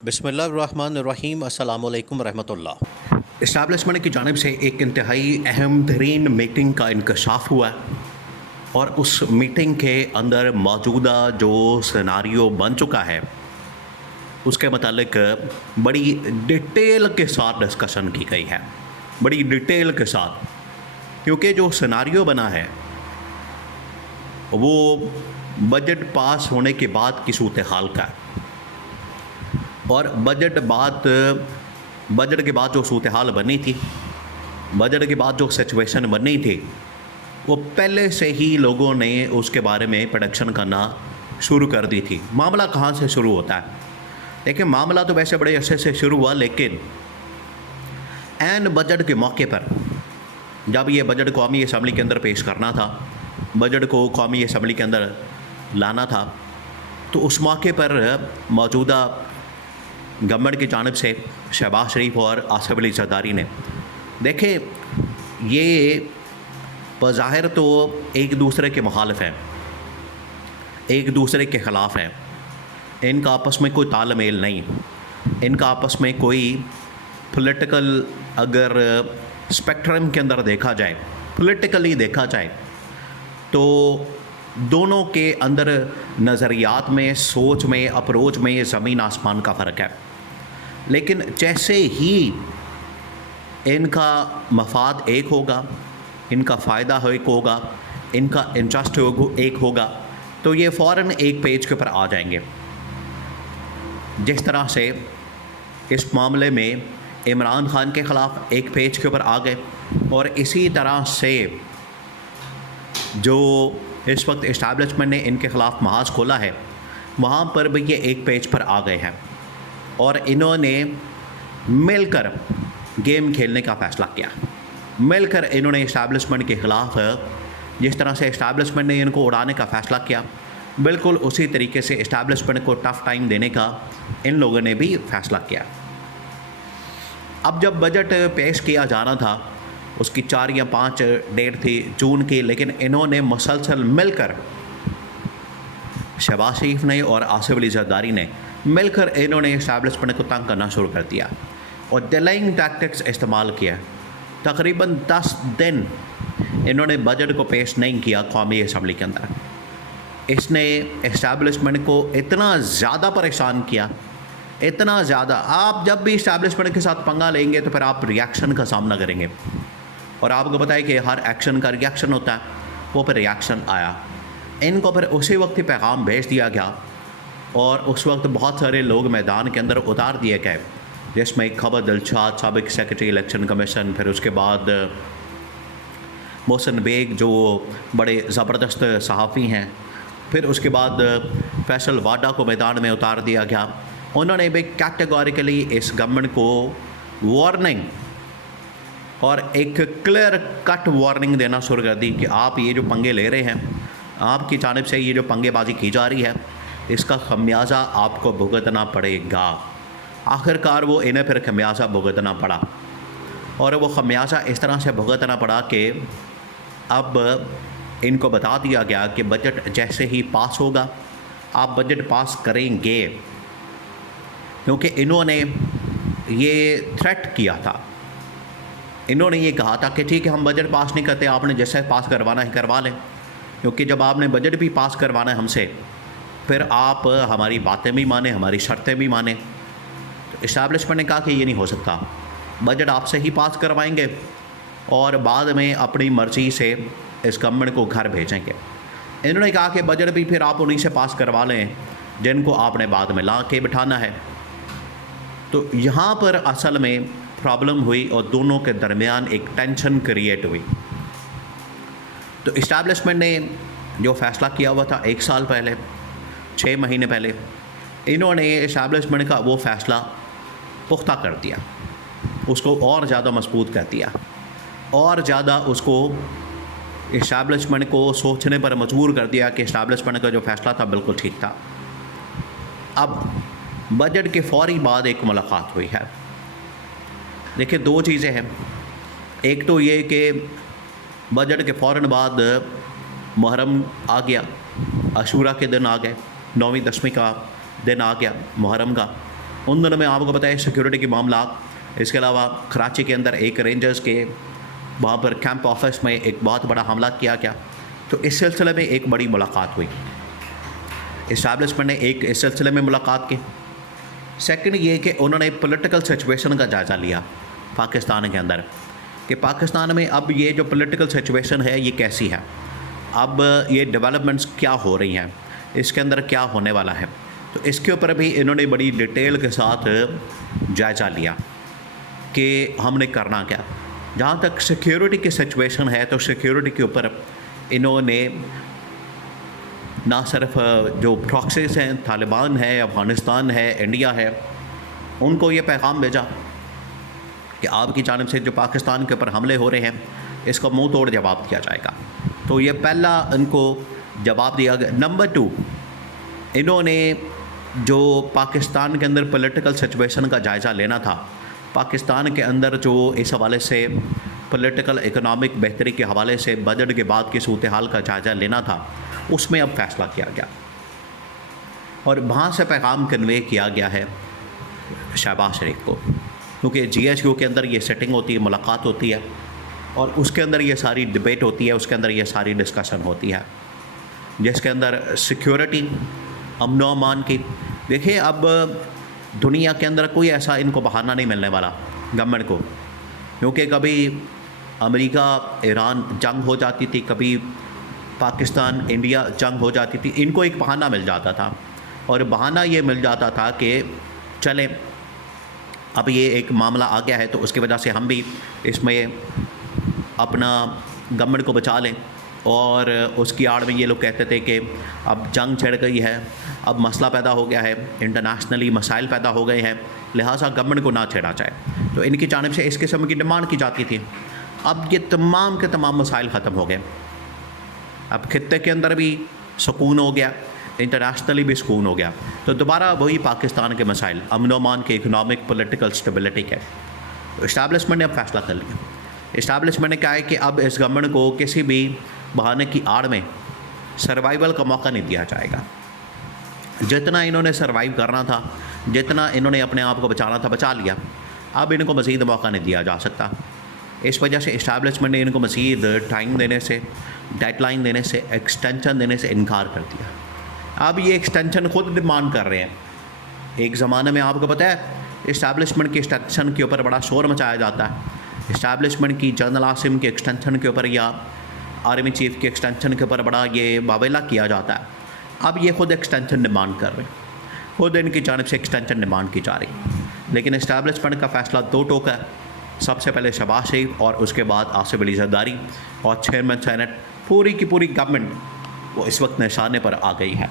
बिस्मिल्लाहिर्रहमानिर्रहीम अस्सलाम वालेकुम रहमतुल्लाह। इस्टेब्लिशमेंट की जानिब से एक इंतहाई अहम तरीन मीटिंग का इंकशाफ हुआ और उस मीटिंग के अंदर मौजूदा जो सिनारियो बन चुका है उसके मतलब बड़ी डिटेल के साथ डिस्कशन की गई है, बड़ी डिटेल के साथ, क्योंकि जो सिनारियो बना है वो बजट पास होने के बाद की सूरत हाल का है और बजट के बाद जो सूरत हाल बनी थी, बजट के बाद जो सिचुएशन बनी थी, वो पहले से ही लोगों ने उसके बारे में प्रेडिक्शन करना शुरू कर दी थी। मामला कहाँ से शुरू होता है? देखिए, मामला तो वैसे बड़े अरसे से शुरू हुआ, लेकिन एन बजट के मौके पर जब ये बजट कौमी असम्बली के अंदर पेश करना था, बजट को कौमी असम्बली के अंदर लाना था, तो उस मौके पर मौजूदा गवर्नमेंट की जानिब से शहबाज शरीफ और आसिफ अली जरदारी ने, देखें, ये बज़ाहिर तो एक दूसरे के मुखालिफ हैं, एक दूसरे के ख़िलाफ़ हैं, इनका आपस में कोई तालमेल नहीं, इनका आपस में कोई पॉलिटिकल, अगर स्पेक्ट्रम के अंदर देखा जाए, पॉलिटिकली देखा जाए, तो दोनों के अंदर नज़रियात में, सोच में, अप्रोच में ज़मीन आसमान का फ़र्क है। लेकिन जैसे ही इनका मफाद एक होगा, इनका फ़ायदा एक होगा, इनका इंटरेस्ट एक होगा, तो ये फ़ौरन एक पेज के ऊपर आ जाएंगे। जिस तरह से इस मामले में इमरान खान के ख़िलाफ़ एक पेज के ऊपर आ गए, और इसी तरह से जो इस वक्त इस्टेब्लिशमेंट ने इनके ख़िलाफ़ महाज खोला है, वहाँ पर भी ये एक पेज पर आ गए हैं और इन्होंने मिलकर गेम खेलने का फ़ैसला किया। मिलकर इन्होंने इस्टेब्लिशमेंट के ख़िलाफ़, जिस तरह से इस्टेब्लिशमेंट ने इनको उड़ाने का फ़ैसला किया, बिल्कुल उसी तरीके से इस्टेब्लिशमेंट को टफ़ टाइम देने का इन लोगों ने भी फ़ैसला किया। अब जब बजट पेश किया जाना था, उसकी 4 या 5 डेट थी जून की, लेकिन इन्होंने मुसलसल मिलकर, शहबाज शरीफ ने और आसिफ अली जरदारी ने मिलकर इन्होंने इस्टेब्लिशमेंट को तंग करना शुरू कर दिया और डिलेइंग टैक्टिक्स इस्तेमाल किया। तकरीबन 10 दिन इन्होंने बजट को पेश नहीं किया कौमी असम्बली के अंदर। इसने इस्टेब्लिशमेंट को इतना ज़्यादा परेशान किया, इतना ज़्यादा। आप जब भी इस्टेब्लिशमेंट के साथ पंगा लेंगे तो फिर आप रिएक्शन का सामना करेंगे, और आपको पता है कि हर एक्शन का रिएक्शन होता है। वो फिर रिएक्शन आया, इनको फिर उसी वक्त ही पैगाम भेज दिया गया और उस वक्त बहुत सारे लोग मैदान के अंदर उतार दिए गए, जिसमें खबर दिलशाद, साबिक सेक्रेटरी इलेक्शन कमीशन, फिर उसके बाद मोहसिन बेग जो बड़े ज़बरदस्त सहाफ़ी हैं, फिर उसके बाद फैसल वाडा को मैदान में उतार दिया गया। उन्होंने भी कैटेगोरिकली इस गवर्नमेंट को वार्निंग और एक क्लियर कट वार्निंग देना शुरू कर दी कि आप ये जो पंगे ले रहे हैं, आपकी जानिब से ये जो पंगेबाजी की जा रही है, इसका खमियाजा आपको भुगतना पड़ेगा। आखिरकार वो इन्हें फिर खमियाजा भुगतना पड़ा, और वो खमियाजा इस तरह से भुगतना पड़ा कि अब इनको बता दिया गया कि बजट जैसे ही पास होगा, आप बजट पास करेंगे, क्योंकि इन्होंने ये थ्रेट किया था। इन्होंने ये कहा था कि ठीक है, हम बजट पास नहीं करते, आपने जैसे पास करवाना है करवा लें, क्योंकि जब आपने बजट भी पास करवाना है हमसे, फिर आप हमारी बातें भी माने, हमारी शर्तें भी माने। तो इस्टेब्लिशमेंट ने कहा कि ये नहीं हो सकता, बजट आपसे ही पास करवाएंगे और बाद में अपनी मर्ज़ी से इस गवर्नमेंट को घर भेजेंगे। इन्होंने कहा कि बजट भी फिर आप उन्हीं से पास करवा लें जिनको आपने बाद में ला के बिठाना है। तो यहाँ पर असल में प्रॉब्लम हुई और दोनों के दरमियान एक टेंशन क्रिएट हुई। तो इस्टेब्लिशमेंट ने जो फ़ैसला किया हुआ था 1 साल पहले, 6 महीने पहले, इन्होंने इस्टेब्लिशमेंट का वो फ़ैसला पुख्ता कर दिया, उसको और ज़्यादा मजबूत कर दिया, और ज़्यादा उसको इस्टेब्लिशमेंट को सोचने पर मजबूर कर दिया कि इस्टेब्लिशमेंट का जो फ़ैसला था बिल्कुल ठीक था। अब बजट के फ़ौरी बाद एक मुलाकात हुई है। देखिए, 2 चीज़ें हैं। एक तो ये कि बजट के फ़ौरन बाद मुहर्रम आ गया, आशूरा के दिन आ गए, 9वीं 10वीं का दिन आ गया मुहर्रम का, उन दिनों में आपको पता है सिक्योरिटी के मामला, इसके अलावा कराची के अंदर एक रेंजर्स के वहाँ पर कैंप ऑफिस में एक बहुत बड़ा हमला किया गया। तो इस सिलसिले में एक बड़ी मुलाकात हुई, इस्टेब्लिशमेंट ने एक इस सिलसिले में मुलाकात की। सेकंड ये कि उन्होंने पॉलिटिकल सिचुएशन का जायज़ा लिया पाकिस्तान के अंदर, कि पाकिस्तान में अब ये जो पॉलिटिकल सिचुएशन है ये कैसी है, अब ये डेवलपमेंट्स क्या हो रही हैं, इसके अंदर क्या होने वाला है। तो इसके ऊपर भी इन्होंने बड़ी डिटेल के साथ जायज़ा लिया कि हमने करना क्या। जहाँ तक सिक्योरिटी की सिचुएशन है तो सिक्योरिटी के ऊपर इन्होंने ना सिर्फ जो प्रॉक्सीज हैं, तालिबान है, अफ़गानिस्तान है, इंडिया है, उनको ये पैगाम भेजा कि आपकी जानिब से जो पाकिस्तान के ऊपर हमले हो रहे हैं इसका मुंह तोड़ जवाब दिया जाएगा। तो ये पहला इनको जवाब दिया गया। नंबर 2, इन्होंने जो पाकिस्तान के अंदर पॉलिटिकल सिचुएशन का जायज़ा लेना था, पाकिस्तान के अंदर जो इस हवाले से पॉलिटिकल इकोनॉमिक बेहतरी के हवाले से बजट के बाद की सूरत हाल का जायज़ा लेना था, उसमें अब फैसला किया गया और वहाँ से पैगाम कन्वे किया गया है शहबाज शरीफ को, क्योंकि GHQ के अंदर ये सेटिंग होती है, मुलाकात होती है और उसके अंदर ये सारी डिबेट होती है, उसके अंदर ये सारी डिस्कशन होती है, जिसके अंदर सिक्योरिटी, अमन व अमान की। देखिए अब दुनिया के अंदर कोई ऐसा इनको बहाना नहीं मिलने वाला गवर्नमेंट को, क्योंकि कभी अमेरिका ईरान जंग हो जाती थी, कभी पाकिस्तान इंडिया जंग हो जाती थी, इनको एक बहाना मिल जाता था और बहाना ये मिल जाता था कि चलें अब ये एक मामला आ गया है तो उसकी वजह से हम भी इसमें अपना गवर्नमेंट को बचा लें। और उसकी आड़ में ये लोग कहते थे कि अब जंग छिड़ गई है, अब मसला पैदा हो गया है, इंटरनेशनली मसाइल पैदा हो गए हैं, लिहाजा गवर्नमेंट को ना छेड़ा जाए। तो इनकी जानिब से इस किस्म की डिमांड की जाती थी। अब ये तमाम के तमाम मसाइल ख़त्म हो गए, अब खित्ते के अंदर भी सुकून हो गया, इंटरनेशनली भी सुकून हो गया। तो दोबारा वही पाकिस्तान के मसाइल, अमन व अमान के, इकनॉमिक पॉलिटिकल स्टेबिलिटी के। तो इस्टेब्लिशमेंट ने अब फैसला कर लिया। इस्टेब्लिशमेंट ने कहा है कि अब इस गवर्नमेंट को किसी भी बहाने की आड़ में सर्वाइवल का मौका नहीं दिया जाएगा। जितना इन्होंने सर्वाइव करना था, जितना इन्होंने अपने आप को बचाना था, बचा लिया। अब इनको मज़ीद मौका नहीं दिया जा सकता। इस वजह से इस्टेब्लिशमेंट ने इनको मज़ीद टाइम देने से, डेडलाइन देने से, एक्सटेंशन देने से इनकार कर दिया। अब ये एक्सटेंशन खुद डिमांड कर रहे हैं। एक ज़माने में आपको पता है इस्टेब्लिशमेंट की एक्सटेंशन के ऊपर बड़ा शोर मचाया जाता है, इस्टेब्लिशमेंट की जनरल आसिम के एक्सटेंशन के ऊपर या आर्मी चीफ के एक्सटेंशन के ऊपर बड़ा ये वावेला किया जाता है। अब ये खुद एक्सटेंशन डिमांड कर रहे हैं, खुद इनकी जानिब से एक्सटेंशन डिमांड की जा रही है। लेकिन इस्टेब्लिशमेंट का फ़ैसला दो टोका है, सबसे पहले शहबाज शरीफ और उसके बाद आसिफ अली जरदारी और चेयरमैन सेनेट, पूरी की पूरी गवर्नमेंट वो इस वक्त निशाने पर आ गई है।